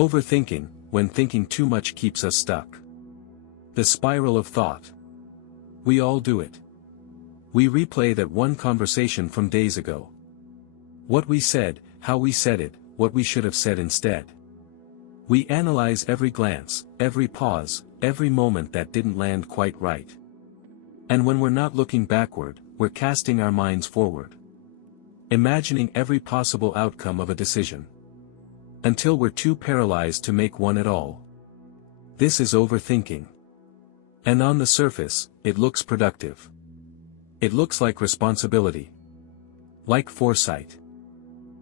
Overthinking, when thinking too much keeps us stuck. The spiral of thought. We all do it. We replay that one conversation from days ago. What we said, how we said it, what we should have said instead. We analyze every glance, every pause, every moment that didn't land quite right. And when we're not looking backward, we're casting our minds forward. Imagining every possible outcome of a decision. Until we're too paralyzed to make one at all. This is overthinking. And on the surface, it looks productive. It looks like responsibility. Like foresight.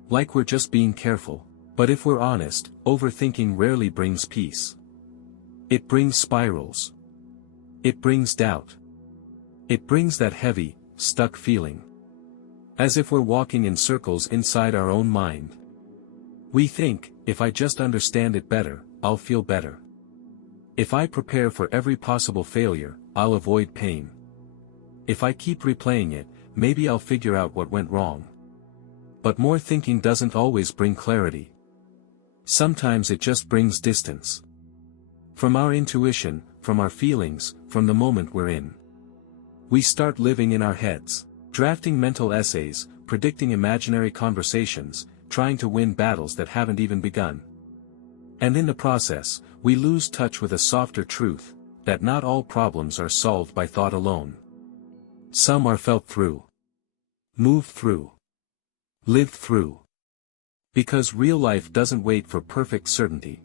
Like we're just being careful. But if we're honest, overthinking rarely brings peace. It brings spirals. It brings doubt. It brings that heavy, stuck feeling. As if we're walking in circles inside our own mind. We think, if I just understand it better, I'll feel better. If I prepare for every possible failure, I'll avoid pain. If I keep replaying it, maybe I'll figure out what went wrong. But more thinking doesn't always bring clarity. Sometimes it just brings distance. From our intuition, from our feelings, from the moment we're in. We start living in our heads, drafting mental essays, predicting imaginary conversations, trying to win battles that haven't even begun. And in the process, we lose touch with a softer truth, that not all problems are solved by thought alone. Some are felt through. Moved through. Lived through. Because real life doesn't wait for perfect certainty.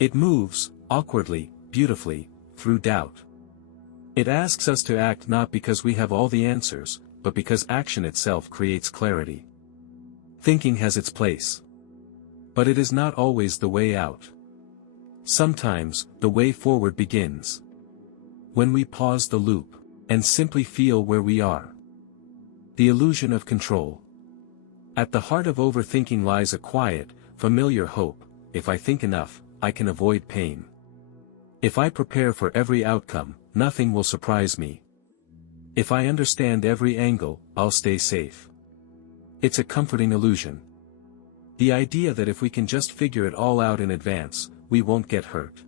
It moves, awkwardly, beautifully, through doubt. It asks us to act not because we have all the answers, but because action itself creates clarity. Thinking has its place. But it is not always the way out. Sometimes, the way forward begins. When we pause the loop, and simply feel where we are. The illusion of control. At the heart of overthinking lies a quiet, familiar hope: if I think enough, I can avoid pain. If I prepare for every outcome, nothing will surprise me. If I understand every angle, I'll stay safe. It's a comforting illusion. The idea that if we can just figure it all out in advance, we won't get hurt.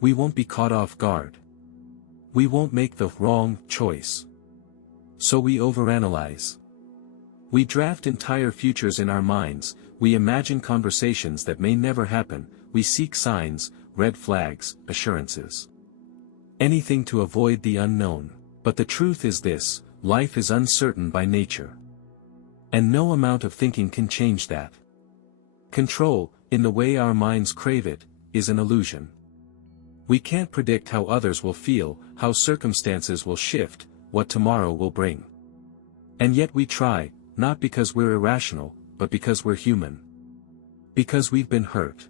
We won't be caught off guard. We won't make the wrong choice. So we overanalyze. We draft entire futures in our minds, we imagine conversations that may never happen, we seek signs, red flags, assurances. Anything to avoid the unknown. But the truth is this: life is uncertain by nature. And no amount of thinking can change that. Control, in the way our minds crave it, is an illusion. We can't predict how others will feel, how circumstances will shift, what tomorrow will bring. And yet we try, not because we're irrational, but because we're human. Because we've been hurt.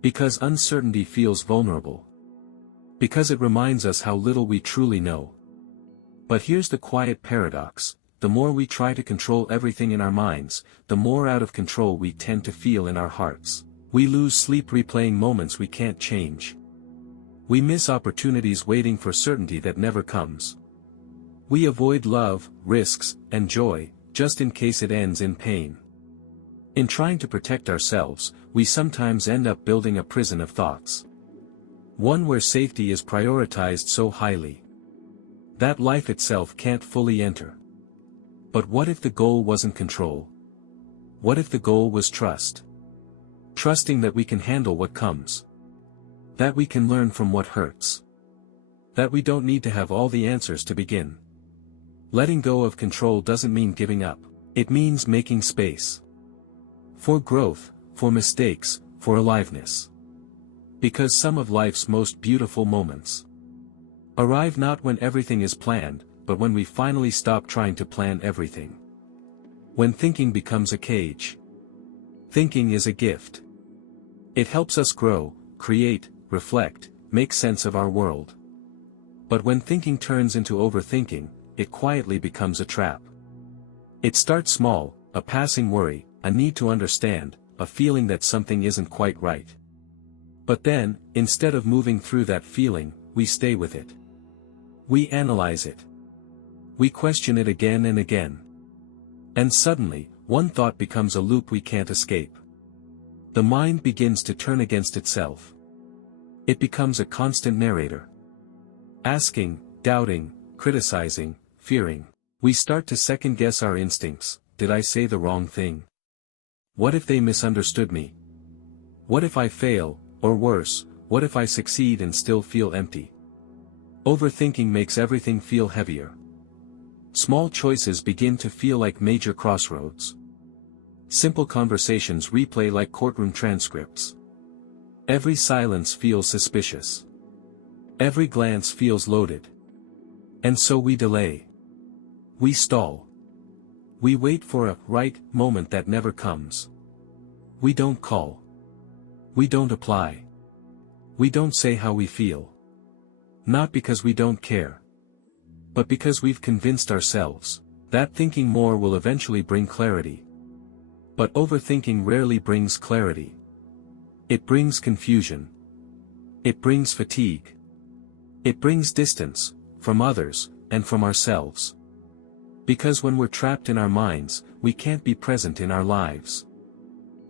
Because uncertainty feels vulnerable. Because it reminds us how little we truly know. But here's the quiet paradox: the more we try to control everything in our minds, the more out of control we tend to feel in our hearts. We lose sleep replaying moments we can't change. We miss opportunities waiting for certainty that never comes. We avoid love, risks, and joy, just in case it ends in pain. In trying to protect ourselves, we sometimes end up building a prison of thoughts. One where safety is prioritized so highly that life itself can't fully enter. But what if the goal wasn't control? What if the goal was trust? Trusting that we can handle what comes. That we can learn from what hurts. That we don't need to have all the answers to begin. Letting go of control doesn't mean giving up. It means making space. For growth, for mistakes, for aliveness. Because some of life's most beautiful moments arrive not when everything is planned, but when we finally stop trying to plan everything. When thinking becomes a cage. Thinking is a gift. It helps us grow, create, reflect, make sense of our world. But when thinking turns into overthinking, it quietly becomes a trap. It starts small, a passing worry, a need to understand, a feeling that something isn't quite right. But then, instead of moving through that feeling, we stay with it. We analyze it. We question it again and again. And suddenly, one thought becomes a loop we can't escape. The mind begins to turn against itself. It becomes a constant narrator. Asking, doubting, criticizing, fearing. We start to second-guess our instincts. Did I say the wrong thing? What if they misunderstood me? What if I fail, or worse, what if I succeed and still feel empty? Overthinking makes everything feel heavier. Small choices begin to feel like major crossroads. Simple conversations replay like courtroom transcripts. Every silence feels suspicious. Every glance feels loaded. And so we delay. We stall. We wait for a right moment that never comes. We don't call. We don't apply. We don't say how we feel. Not because we don't care. But because we've convinced ourselves that thinking more will eventually bring clarity. But overthinking rarely brings clarity. It brings confusion. It brings fatigue. It brings distance, from others, and from ourselves. Because when we're trapped in our minds, we can't be present in our lives.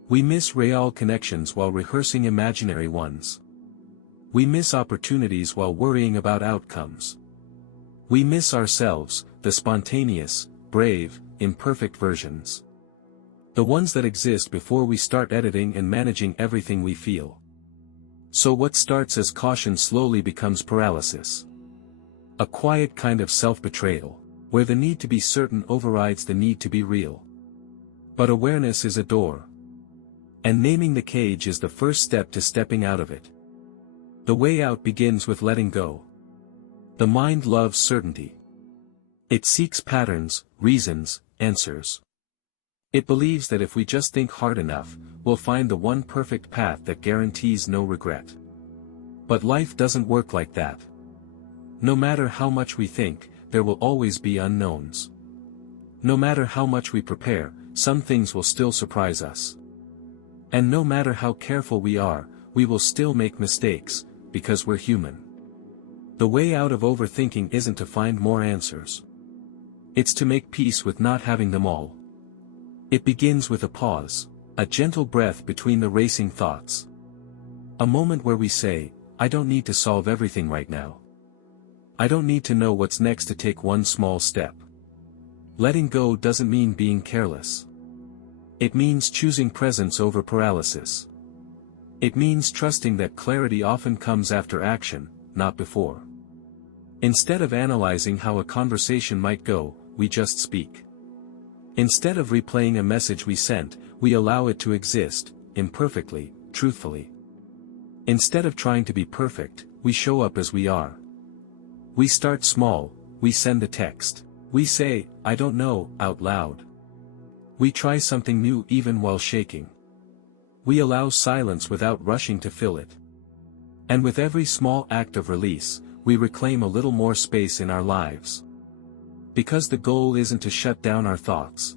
We miss real connections while rehearsing imaginary ones. We miss opportunities while worrying about outcomes. We miss ourselves, the spontaneous, brave, imperfect versions. The ones that exist before we start editing and managing everything we feel. So what starts as caution slowly becomes paralysis. A quiet kind of self-betrayal, where the need to be certain overrides the need to be real. But awareness is a door. And naming the cage is the first step to stepping out of it. The way out begins with letting go. The mind loves certainty. It seeks patterns, reasons, answers. It believes that if we just think hard enough, we'll find the one perfect path that guarantees no regret. But life doesn't work like that. No matter how much we think, there will always be unknowns. No matter how much we prepare, some things will still surprise us. And no matter how careful we are, we will still make mistakes, because we're human. The way out of overthinking isn't to find more answers. It's to make peace with not having them all. It begins with a pause, a gentle breath between the racing thoughts. A moment where we say, I don't need to solve everything right now. I don't need to know what's next to take one small step. Letting go doesn't mean being careless. It means choosing presence over paralysis. It means trusting that clarity often comes after action, not before. Instead of analyzing how a conversation might go, we just speak. Instead of replaying a message we sent, we allow it to exist, imperfectly, truthfully. Instead of trying to be perfect, we show up as we are. We start small, we send a text. We say, I don't know, out loud. We try something new even while shaking. We allow silence without rushing to fill it. And with every small act of release, we reclaim a little more space in our lives. Because the goal isn't to shut down our thoughts.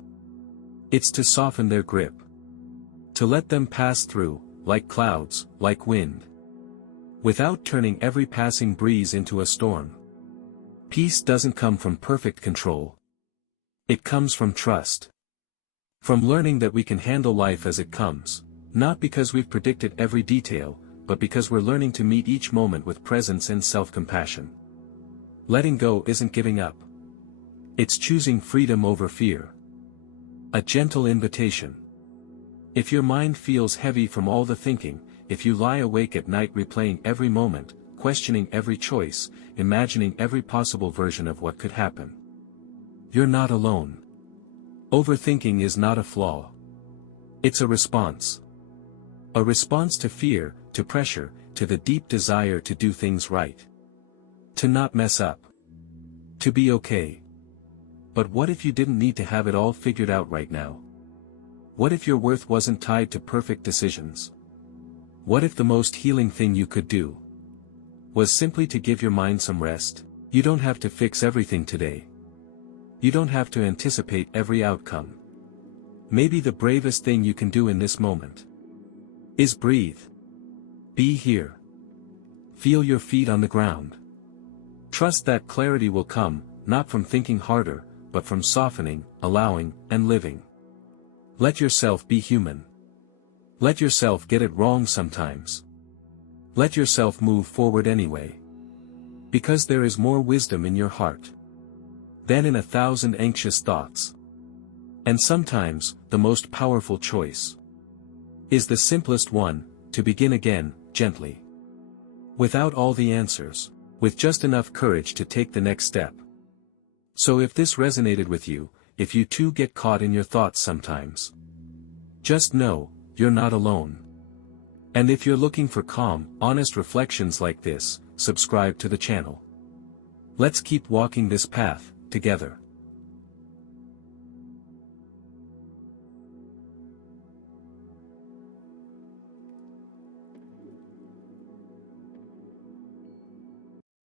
It's to soften their grip. To let them pass through, like clouds, like wind. Without turning every passing breeze into a storm. Peace doesn't come from perfect control. It comes from trust. From learning that we can handle life as it comes, not because we've predicted every detail, but because we're learning to meet each moment with presence and self-compassion. Letting go isn't giving up. It's choosing freedom over fear. A gentle invitation. If your mind feels heavy from all the thinking, if you lie awake at night replaying every moment, questioning every choice, imagining every possible version of what could happen, you're not alone. Overthinking is not a flaw. It's a response. A response to fear, to pressure, to the deep desire to do things right. To not mess up. To be okay. But what if you didn't need to have it all figured out right now? What if your worth wasn't tied to perfect decisions? What if the most healing thing you could do was simply to give your mind some rest? You don't have to fix everything today. You don't have to anticipate every outcome. Maybe the bravest thing you can do in this moment is breathe. Be here. Feel your feet on the ground. Trust that clarity will come, not from thinking harder, but from softening, allowing, and living. Let yourself be human. Let yourself get it wrong sometimes. Let yourself move forward anyway. Because there is more wisdom in your heart than in 1,000 anxious thoughts. And sometimes, the most powerful choice is the simplest one, to begin again, gently. Without all the answers, with just enough courage to take the next step. So if this resonated with you, if you too get caught in your thoughts sometimes, just know, you're not alone. And if you're looking for calm, honest reflections like this, subscribe to the channel. Let's keep walking this path, together.